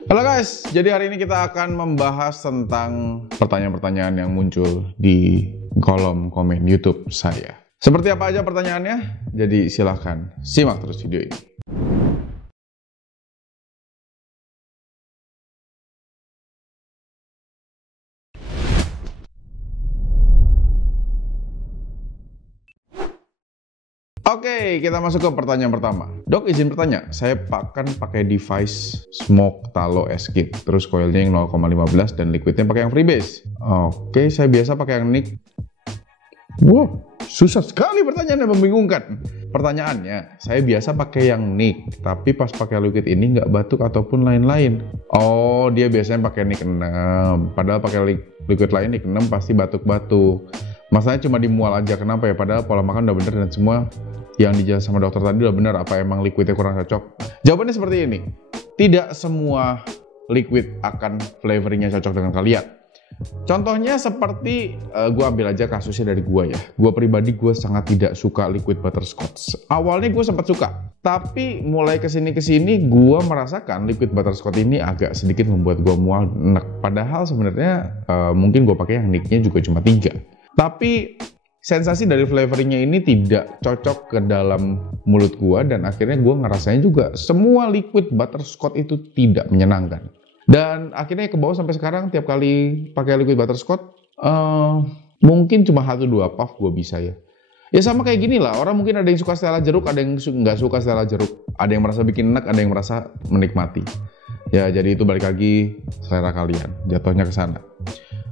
Halo guys, jadi hari ini kita akan membahas tentang pertanyaan-pertanyaan yang muncul di kolom komen YouTube saya. Seperti apa aja pertanyaannya? Jadi silahkan simak terus video ini. Oke, kita masuk ke pertanyaan pertama. Dok, izin bertanya, saya pakai device Smoke Talo Escape, terus coilnya yang 0,15 dan liquidnya pakai yang freebase. Oke, saya biasa pakai yang NIC. Wow, susah sekali pertanyaannya, membingungkan. Pertanyaannya, saya biasa pakai yang NIC, tapi pas pakai liquid ini nggak batuk ataupun lain-lain. Oh, dia biasanya pakai NIC 6, padahal pakai liquid lain NIC 6 pasti batuk-batuk. Masalahnya cuma di mual aja, kenapa ya? Padahal pola makan udah bener dan semua yang dijelaskan sama dokter tadi udah benar, apa emang liquidnya kurang cocok? Jawabannya seperti ini, tidak semua liquid akan flavoringnya cocok dengan kalian. Contohnya seperti, gue ambil aja kasusnya dari gue ya. Gue pribadi, gue sangat tidak suka liquid butterscotch. Awalnya gue sempat suka, tapi mulai kesini gue merasakan liquid butterscotch ini agak sedikit membuat gue mual, enek. Padahal sebenarnya mungkin gue pakai yang nicknya juga cuma 3. Tapi sensasi dari flavoringnya ini tidak cocok ke dalam mulut gua dan akhirnya gua ngerasain juga semua liquid butterscotch itu tidak menyenangkan. Dan akhirnya ke bawah sampai sekarang tiap kali pakai liquid butterscotch mungkin cuma 1-2 puff gua bisa ya. Ya sama kayak gini lah, orang mungkin ada yang suka Stella jeruk, ada yang nggak suka Stella jeruk. Ada yang merasa bikin enak, ada yang merasa menikmati. Ya jadi itu balik lagi selera kalian, jatuhnya ke sana.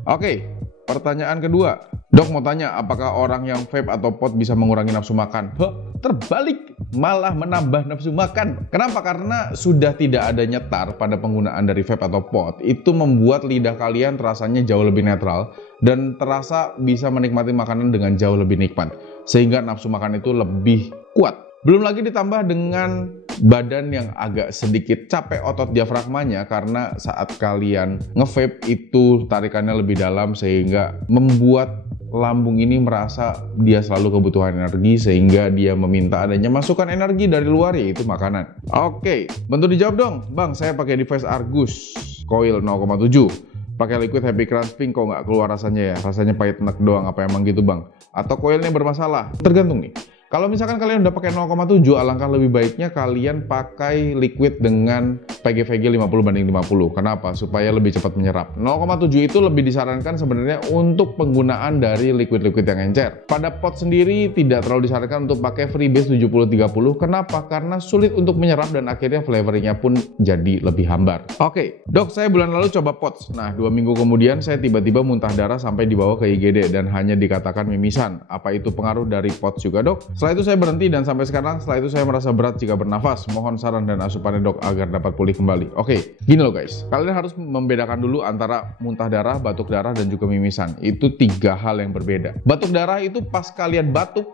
Oke, pertanyaan kedua. Dok mau tanya, apakah orang yang vape atau pot bisa mengurangi nafsu makan? Terbalik, malah menambah nafsu makan. Kenapa? Karena sudah tidak ada nyetar pada penggunaan dari vape atau pot. Itu membuat lidah kalian rasanya jauh lebih netral dan terasa bisa menikmati makanan dengan jauh lebih nikmat. Sehingga nafsu makan itu lebih kuat. Belum lagi ditambah dengan badan yang agak sedikit capek otot diafragmanya karena saat kalian nge-vape itu tarikannya lebih dalam sehingga membuat lambung ini merasa dia selalu kebutuhan energi sehingga dia meminta adanya masukan energi dari luar, yaitu makanan. Oke, bantu dijawab dong. Bang, saya pakai device Argus coil 0,7. Pakai liquid Happy Crunch Pink kok nggak keluar rasanya ya? Rasanya pahit enak doang, apa emang gitu bang? Atau coilnya bermasalah? Tergantung nih. Kalau misalkan kalian udah pakai 0,7, alangkah lebih baiknya kalian pakai liquid dengan PGVG 50/50. Kenapa? Supaya lebih cepat menyerap. 0,7 itu lebih disarankan sebenarnya untuk penggunaan dari liquid-liquid yang encer. Pada pot sendiri tidak terlalu disarankan untuk pakai freebase 70/30. Kenapa? Karena sulit untuk menyerap dan akhirnya flavoringnya pun jadi lebih hambar. Oke, dok, saya bulan lalu coba pots. Nah, 2 minggu kemudian saya tiba-tiba muntah darah sampai dibawa ke IGD dan hanya dikatakan mimisan. Apa itu pengaruh dari pots juga, dok? Setelah itu saya berhenti dan sampai sekarang setelah itu saya merasa berat jika bernafas. Mohon saran dan asupannya dok agar dapat pulih kembali. Oke, gini loh guys. Kalian harus membedakan dulu antara muntah darah, batuk darah, dan juga mimisan. Itu 3 hal yang berbeda. Batuk darah itu pas kalian batuk,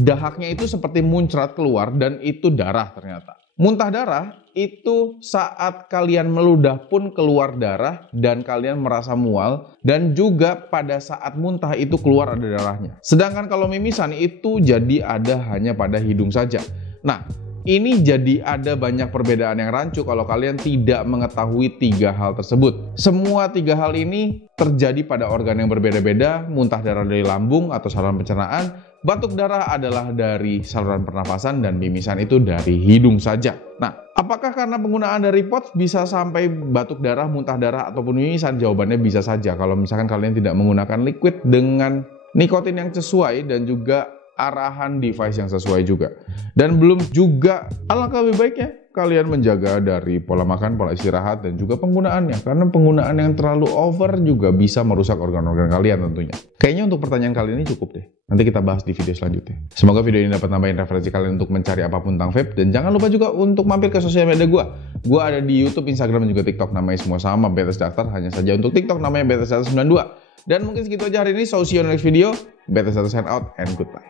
dahaknya itu seperti muncrat keluar dan itu darah ternyata. Muntah darah itu saat kalian meludah pun keluar darah dan kalian merasa mual dan juga pada saat muntah itu keluar ada darahnya. Sedangkan kalau mimisan itu jadi ada hanya pada hidung saja. Nah, ini jadi ada banyak perbedaan yang rancu kalau kalian tidak mengetahui 3 hal tersebut. Semua 3 hal ini terjadi pada organ yang berbeda-beda, muntah darah dari lambung atau saluran pencernaan, batuk darah adalah dari saluran pernapasan, dan mimisan itu dari hidung saja. Nah, apakah karena penggunaan dari pot bisa sampai batuk darah, muntah darah, ataupun mimisan? Jawabannya bisa saja kalau misalkan kalian tidak menggunakan liquid dengan nikotin yang sesuai dan juga arahan device yang sesuai juga. Dan belum juga, alangkah lebih baiknya kalian menjaga dari pola makan, pola istirahat, dan juga penggunaannya. Karena penggunaan yang terlalu over juga bisa merusak organ-organ kalian tentunya. Kayaknya untuk pertanyaan kali ini cukup deh. Nanti kita bahas di video selanjutnya. Semoga video ini dapat nambahin referensi kalian untuk mencari apapun tentang vape. Dan jangan lupa juga untuk mampir ke sosial media gue. Gue ada di YouTube, Instagram, dan juga TikTok. Namanya semua sama, BTS Daftar. Hanya saja untuk TikTok namanya BTS Daftar 92. Dan mungkin segitu aja hari ini. So see you on the next video. BTS Daftar sign out and goodbye.